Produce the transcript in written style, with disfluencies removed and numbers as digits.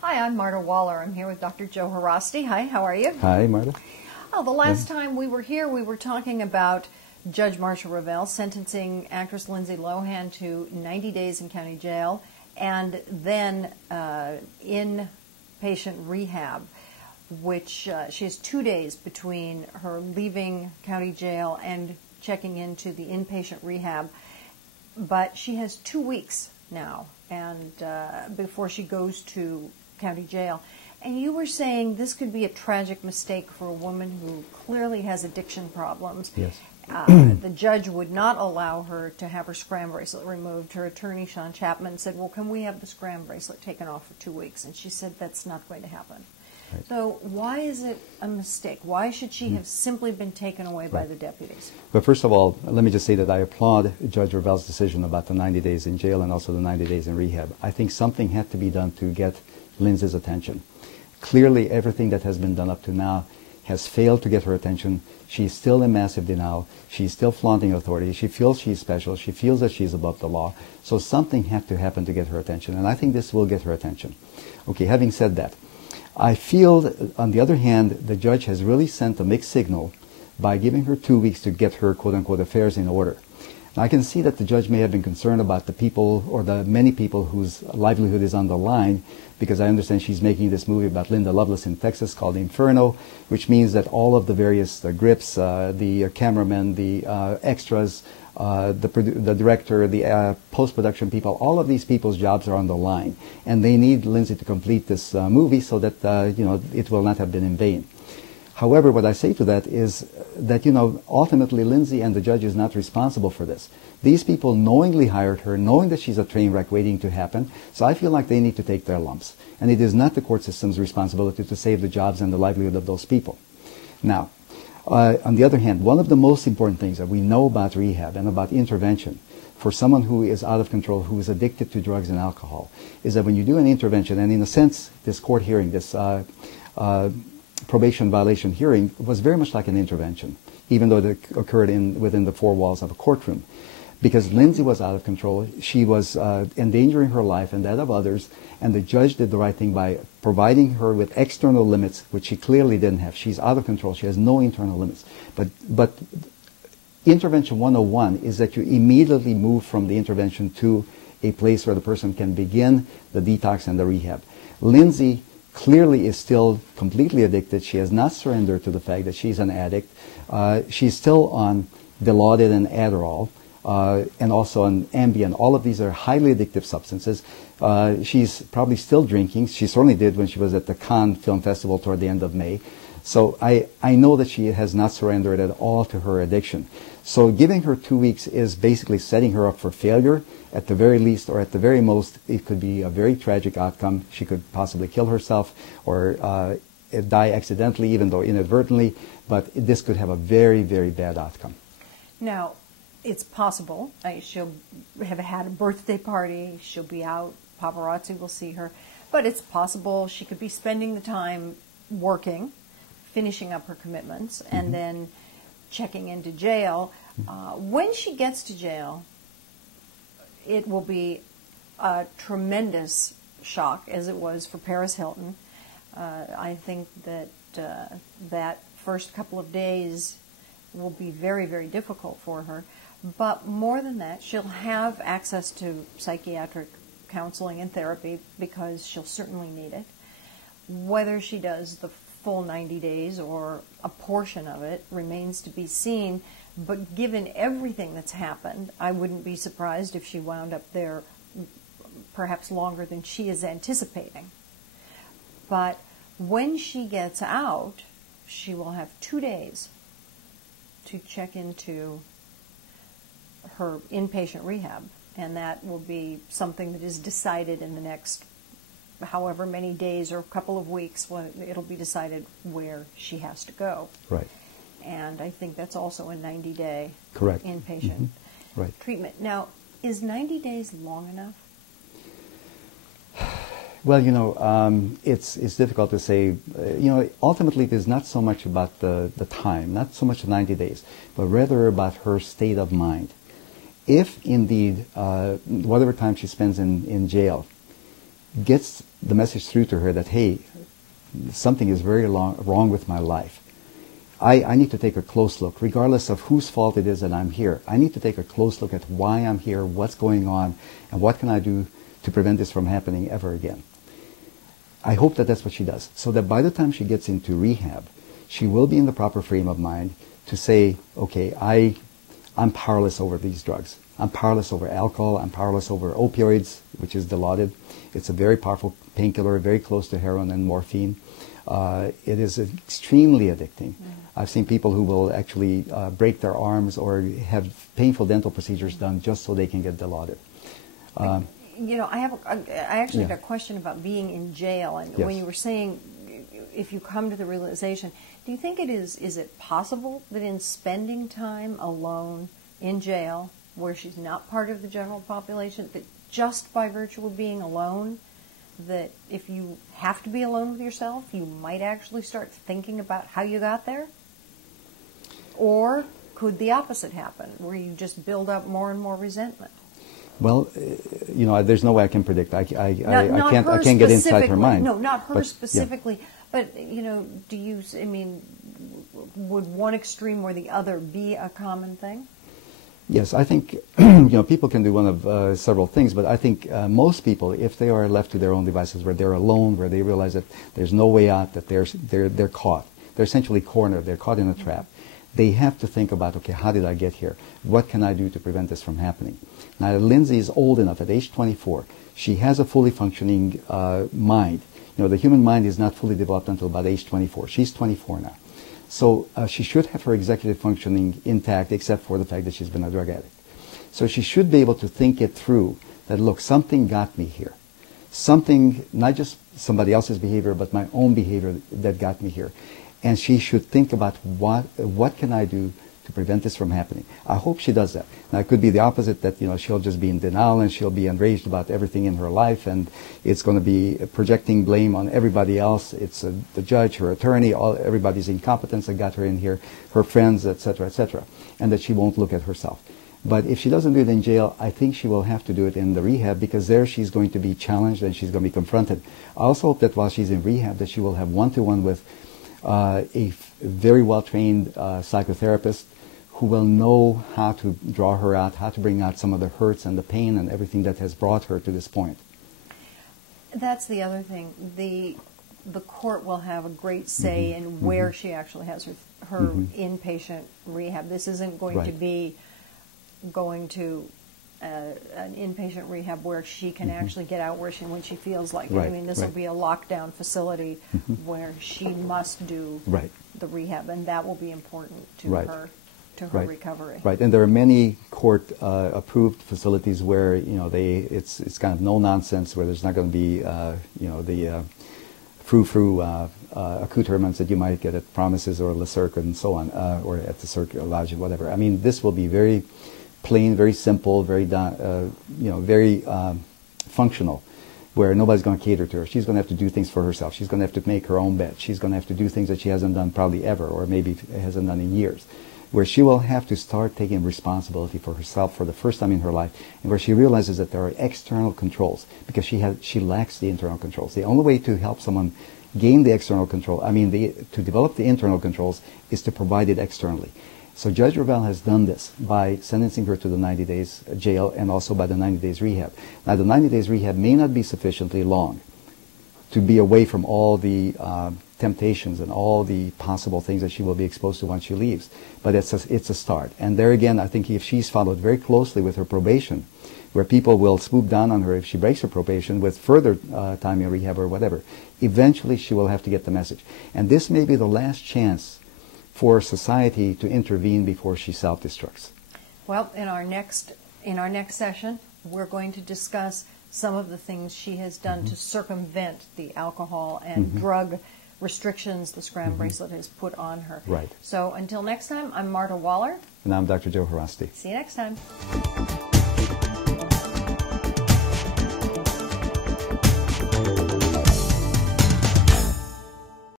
Hi, I'm Marta Waller. I'm here with Dr. Joe Haraszti. Hi, how are you? Hi, Marta. Oh, the last time we were here, we were talking about Judge Marsha Revel sentencing actress Lindsey Lohan to 90 days in county jail and then inpatient rehab, which she has 2 days between her leaving county jail and checking into the inpatient rehab. But she has 2 weeks now and before she goes to county jail. And you were saying this could be a tragic mistake for a woman who clearly has addiction problems. Yes. The judge would not allow her to have her scram bracelet removed. Her attorney, Sean Chapman, said, well, can we have the scram bracelet taken off for 2 weeks? And she said that's not going to happen. Right. So why is it a mistake? Why should she have simply been taken away by the deputies? But first of all, let me just say that I applaud Judge Revel's decision about the 90 days in jail and also the 90 days in rehab. I think something had to be done to get Lindsay's attention. Clearly, everything that has been done up to now has failed to get her attention. She's still in massive denial. She's still flaunting authority. She feels she's special. She feels that she's above the law. So something had to happen to get her attention, and I think this will get her attention. Okay, having said that, I feel, on the other hand, the judge has really sent a mixed signal by giving her 2 weeks to get her quote-unquote affairs in order. Now, I can see that the judge may have been concerned about the people or the many people whose livelihood is on the line, because I understand she's making this movie about Linda Lovelace in Texas called Inferno, which means that all of the various grips, the cameramen, the extras, the director, the post-production people, all of these people's jobs are on the line. And they need Lindsay to complete this movie so that it will not have been in vain. However, what I say to that is that, ultimately Lindsay and the judge is not responsible for this. These people knowingly hired her, knowing that she's a train wreck waiting to happen, so I feel like they need to take their lumps. And it is not the court system's responsibility to save the jobs and the livelihood of those people. Now, on the other hand, one of the most important things that we know about rehab and about intervention for someone who is out of control, who is addicted to drugs and alcohol, is that when you do an intervention, and in a sense, this court hearing, this probation violation hearing was very much like an intervention, even though it occurred within the four walls of a courtroom. Because Lindsay was out of control, she was endangering her life and that of others, and the judge did the right thing by providing her with external limits, which she clearly didn't have. She's out of control. She has no internal limits. But Intervention 101 is that you immediately move from the intervention to a place where the person can begin the detox and the rehab. Lindsay clearly is still completely addicted. She has not surrendered to the fact that she's an addict. She's still on Dilaudid and Adderall, and also on Ambien. All of these are highly addictive substances. She's probably still drinking. She certainly did when she was at the Cannes Film Festival toward the end of May. So I know that she has not surrendered at all to her addiction. So giving her 2 weeks is basically setting her up for failure at the very least, or at the very most, it could be a very tragic outcome. She could possibly kill herself or die accidentally, even though inadvertently, but this could have a very, very bad outcome. Now, it's possible. She'll have had a birthday party. She'll be out. Paparazzi will see her. But it's possible she could be spending the time working, finishing up her commitments, and then checking into jail. When she gets to jail, it will be a tremendous shock, as it was for Paris Hilton. I think that that first couple of days will be very, very difficult for her. But more than that, she'll have access to psychiatric counseling and therapy because she'll certainly need it. Whether she does the full 90 days or a portion of it remains to be seen. But given everything that's happened, I wouldn't be surprised if she wound up there perhaps longer than she is anticipating. But when she gets out, she will have 2 days to check into her inpatient rehab, and that will be something that is decided in the next however many days or a couple of weeks. When it'll be decided where she has to go. Right. And I think that's also a 90-day correct inpatient right. treatment. Now, is 90 days long enough? Well, it's difficult to say. Ultimately, it is not so much about the time, not so much 90 days, but rather about her state of mind. If indeed, whatever time she spends in jail gets the message through to her that, hey, something is very wrong with my life, I need to take a close look, regardless of whose fault it is that I'm here. I need to take a close look at why I'm here, what's going on, and what can I do to prevent this from happening ever again. I hope that that's what she does, so that by the time she gets into rehab, she will be in the proper frame of mind to say, okay, I'm powerless over these drugs. I'm powerless over alcohol. I'm powerless over opioids, which is Dilaudid. It's a very powerful painkiller, very close to heroin and morphine. It is extremely addicting. I've seen people who will actually break their arms or have painful dental procedures done just so they can get Dilaudid. I actually got a question about being in jail, and Yes. when you were saying if you come to the realization, do you think is it possible that in spending time alone in jail, where she's not part of the general population, that just by virtue of being alone, that if you have to be alone with yourself, you might actually start thinking about how you got there? Or could the opposite happen, where you just build up more and more resentment? Well, there's no way I can predict. I Not can't get inside her mind. No, not her but, specifically. Yeah. But, would one extreme or the other be a common thing? Yes, I think, people can do one of several things, but I think most people, if they are left to their own devices, where they're alone, where they realize that there's no way out, that they're caught. They're essentially cornered. They're caught in a trap. They have to think about, okay, how did I get here? What can I do to prevent this from happening? Now, Lindsey is old enough, at age 24. She has a fully functioning mind. The human mind is not fully developed until about age 24. She's 24 now. So she should have her executive functioning intact, except for the fact that she's been a drug addict. So she should be able to think it through, that, look, something got me here. Something, not just somebody else's behavior, but my own behavior that got me here. And she should think about what can I do to prevent this from happening. I hope she does that. Now, it could be the opposite, that she'll just be in denial and she'll be enraged about everything in her life, and it's going to be projecting blame on everybody else. It's the judge, her attorney, everybody's incompetence that got her in here, her friends, etc., and that she won't look at herself. But if she doesn't do it in jail, I think she will have to do it in the rehab, because there she's going to be challenged and she's going to be confronted. I also hope that while she's in rehab, that she will have one-to-one with a very well-trained psychotherapist who will know how to draw her out, how to bring out some of the hurts and the pain and everything that has brought her to this point. That's the other thing. The court will have a great say in where she actually has her inpatient rehab. This isn't going to be going to an inpatient rehab where she can actually get out when she feels like it. This will be a lockdown facility where she must do the rehab, and that will be important to her recovery. Right, and there are many court-approved facilities where it's kind of no nonsense, where there's not going to be the frou-frou accoutrements that you might get at Promises or Le Cirque and so on, or at the Cirque Lodge or whatever. I mean, this will be very plain, very simple, very functional, where nobody's going to cater to her. She's going to have to do things for herself. She's going to have to make her own bed. She's going to have to do things that she hasn't done probably ever, or maybe hasn't done in years, where she will have to start taking responsibility for herself for the first time in her life, and where she realizes that there are external controls, because she lacks the internal controls. The only way to help someone gain the external control, to develop the internal controls, is to provide it externally. So Judge Revel has done this by sentencing her to the 90 days jail, and also by the 90 days rehab. Now, the 90 days rehab may not be sufficiently long to be away from all the temptations and all the possible things that she will be exposed to once she leaves. But it's a start. And there again, I think if she's followed very closely with her probation, where people will swoop down on her if she breaks her probation with further time in rehab or whatever, eventually she will have to get the message. And this may be the last chance for society to intervene before she self-destructs. Well, in our next session, we're going to discuss some of the things she has done to circumvent the alcohol and drug restrictions the Scram bracelet has put on her. Right. So until next time, I'm Marta Waller. And I'm Dr. Joe Haraszti. See you next time.